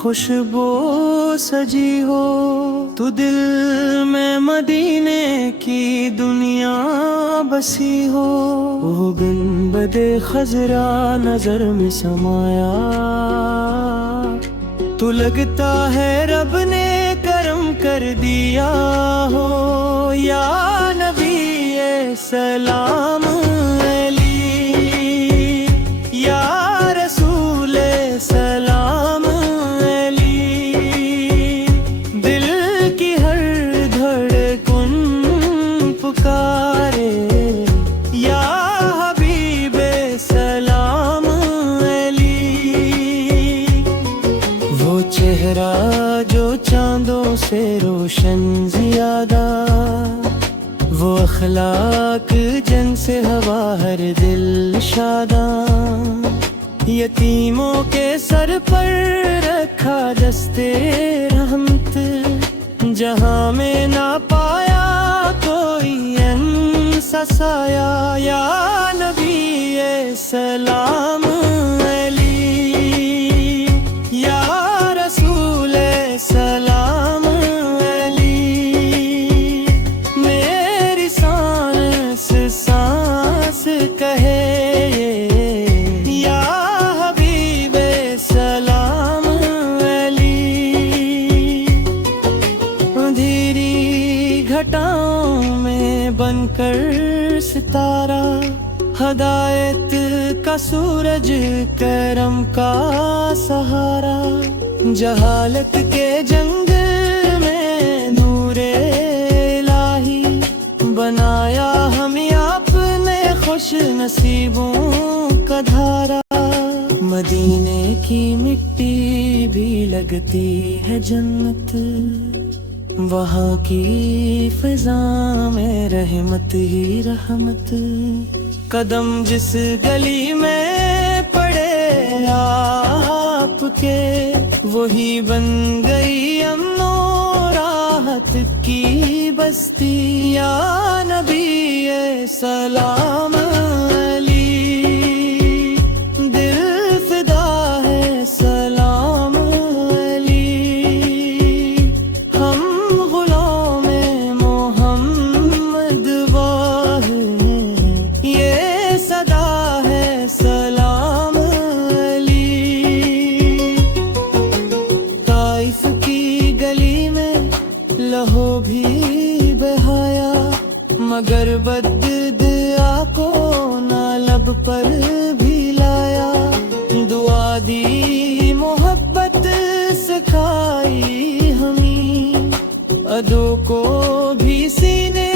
خوشبو سجی ہو، تو دل میں مدینے کی دنیا بسی ہو، وہ گنبد خضرا نظر میں سمایا، تو لگتا ہے رب نے کرم کر دیا ہو، یا نبی سلام علی، یا رسول سلام علی، دل کی ہر دھڑکن پکارے، یا حبیب سلام علی، وہ چہرہ جو چاندوں سے روشن زیادہ، وہ اخلاق جن سے ہوا ہر دل شاداں، یتیموں کے سر پر رکھا دستے رحمت، جہاں میں نہ پایا کوئی ایسا سایہ، یا نبی سلام علی، یا رسول سلام علی، میری سانس سانس کہے یا حبیب سلام علی، اندھیری گھٹاؤں میں بن کر ستارہ، ہدایت کا سورج کرم کا سہارا، جہالت کے جنگل میں نور الہی بنایا ہمیں اپنے خوش نصیبوں کا دھارا، مدینے کی مٹی بھی لگتی ہے جنت، وہاں کی فضا میں رحمت ہی رحمت، قدم جس گلی میں پڑے آپ کے، وہی بن گئی امن و راحت کی بستی، یا نبی سلام علی، دل فدا ہے سلام علی، ہم غلام محمد واہ ہیں، یہ صدا ہے سلام علی، طائف کی گلی میں لہو بھی بہایا، مگر بد دعا کو نہ لب پر بھی لایا، دعا دی محبت سکھائی ہمیں، ادو کو بھی سینے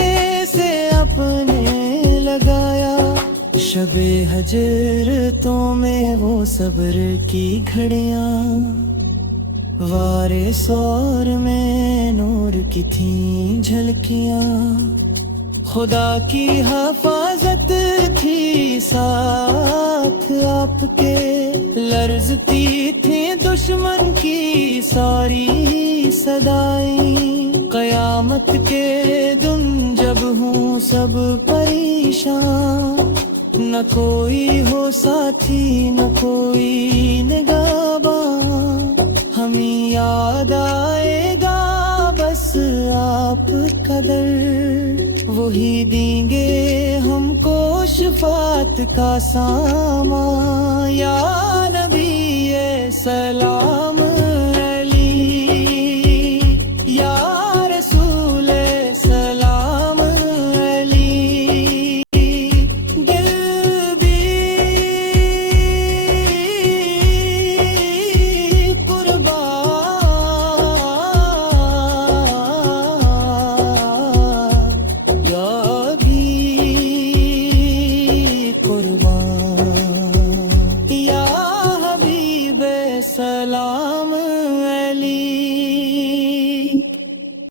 سے اپنے لگایا، شب ہجرتوں میں وہ صبر کی گھڑیاں، وارے سور میں نور کی تھیں جھلکیاں، خدا کی حفاظت تھی ساتھ آپ کے، لرزتی تھیں دشمن کی ساری صدائیں، قیامت کے دن جب ہوں سب پریشان، نہ کوئی ہو ساتھی نہ کوئی نگہباں، ہمیں یاد آئے گا بس آپ کا در، وہی دیں گے ہم کو شفاعت کا سامان،